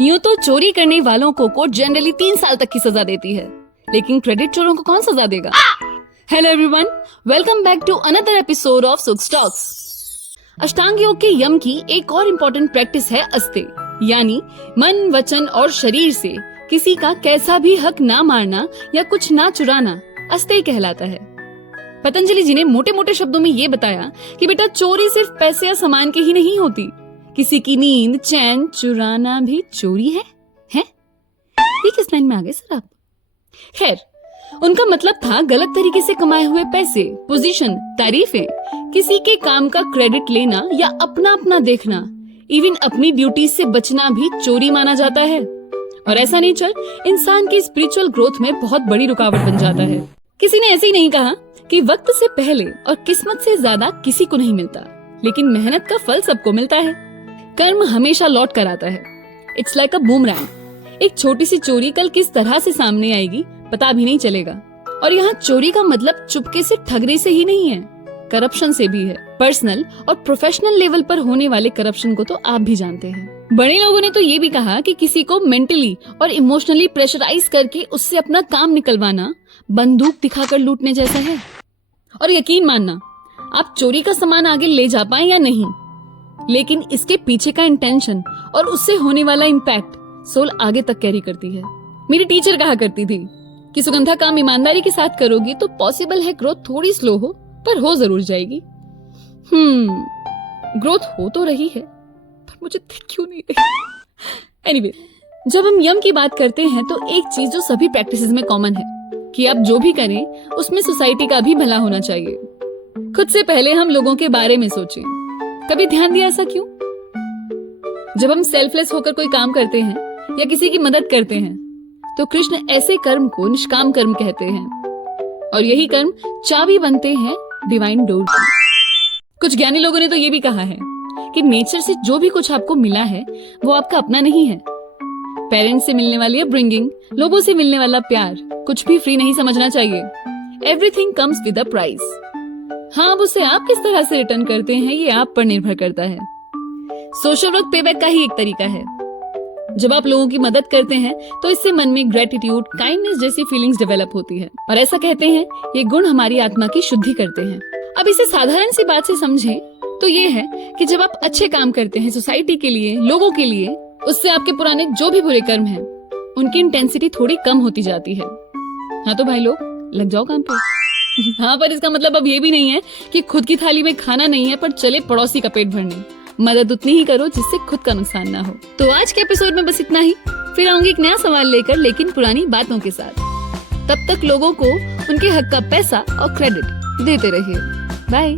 यूं तो चोरी करने वालों को कोर्ट जनरली 3 साल तक की सजा देती है, लेकिन क्रेडिट चोरों को कौन सजा देगा? Hello everyone, welcome back to another episode of Sukh's talks. Ashtanga yoga के यम की एक और इम्पोर्टेंट प्रैक्टिस है अस्ते, यानी मन, वचन और शरीर से किसी का कैसा भी हक ना मारना या कुछ ना चुराना अस्ते कहलाता है। पतंजलि जी ने मोटे मोटे शब्दों में ये बताया कि बेटा चोरी सिर्फ पैसे या सामान की ही नहीं होती, किसी की नींद, चैन चुराना भी चोरी है? ये किस लाइन में आ गए सर आप? खैर, उनका मतलब था गलत तरीके से कमाए हुए पैसे, पोजीशन, तारीफें, किसी के काम का क्रेडिट लेना या अपना देखना, इवन अपनी ड्यूटी से बचना भी चोरी माना जाता है। और ऐसा नेचर इंसान की स्पिरिचुअल ग्रोथ में बहुत बड़ी रुकावट बन जाता है। किसी ने ऐसे ही नहीं कहा कि वक्त से पहले और किस्मत से ज्यादा किसी को नहीं मिलता, लेकिन मेहनत का फल सबको मिलता है। कर्म हमेशा लौट कर आता है। It's like a boomerang. एक छोटी सी चोरी कल किस तरह से सामने आएगी पता भी नहीं चलेगा। और यहाँ चोरी का मतलब चुपके से ठगने से ही नहीं है, करप्शन से भी है। पर्सनल और प्रोफेशनल लेवल पर होने वाले करप्शन को तो आप भी जानते हैं। बड़े लोगों ने तो ये भी कहा कि किसी को मेंटली और इमोशनली प्रेशराइज करके उससे अपना काम निकलवाना बंदूक दिखाकर लूटने जैसा है। और यकीन मानना, आप चोरी का सामान आगे ले जा पाए या नहीं, लेकिन इसके पीछे का इंटेंशन और उससे होने वाला इम्पैक्ट सोल आगे तक कैरी करती है। मेरी टीचर कहा करती थी कि सुगंधा, काम ईमानदारी के साथ करोगी तो पॉसिबल है ग्रोथ थोड़ी स्लो हो, पर हो जरूर जाएगी। ग्रोथ हो तो रही है, पर मुझे दिख क्यों नहीं रही? एनीवे, जब हम यम की बात करते हैं तो एक चीज जो सभी प्रैक्टिसेस में कॉमन है कि आप जो भी करें उसमें सोसाइटी का भी भला होना चाहिए। खुद से पहले हम लोगों के बारे में सोचें। कभी ध्यान दिया ऐसा क्यों? जब हम सेल्फलेस होकर कोई काम करते हैं या किसी की मदद करते हैं तो कृष्ण ऐसे कर्म को निष्काम कर्म कहते हैं, और यही कर्म चाबी बनते हैं डिवाइन डोर की। कुछ ज्ञानी लोगों ने तो ये भी कहा है कि नेचर से जो भी कुछ आपको मिला है वो आपका अपना नहीं है। पेरेंट्स से मिलने वाली अपब्रिंगिंग, लोगों से मिलने वाला प्यार, कुछ भी फ्री नहीं समझना चाहिए। Everything comes with a price. हाँ, अब उसे आप किस तरह से रिटर्न करते हैं ये आप पर निर्भर करता है। सोशल वर्क पेबैक का ही एक तरीका है। जब आप लोगों की मदद करते हैं तो इससे मन में ग्रेटिट्यूड, काइंडनेस जैसी फीलिंग्स डेवलप होती है, और ऐसा कहते हैं ये गुण हमारी आत्मा की शुद्धि करते हैं। अब इसे साधारण सी बात से समझें तो ये है कि जब आप अच्छे काम करते हैं सोसाइटी के लिए, लोगों के लिए, उससे आपके पुराने जो भी बुरे कर्म हैं उनकी इंटेंसिटी थोड़ी कम होती जाती है। हाँ तो भाई लोग, लग जाओ काम पे। हाँ, पर इसका मतलब अब ये भी नहीं है कि खुद की थाली में खाना नहीं है पर चले पड़ोसी का पेट भरने। मदद उतनी ही करो जिससे खुद का नुकसान ना हो। तो आज के एपिसोड में बस इतना ही। फिर आऊंगी एक नया सवाल लेकर, लेकिन पुरानी बातों के साथ। तब तक लोगों को उनके हक का पैसा और क्रेडिट देते रहिए। बाय।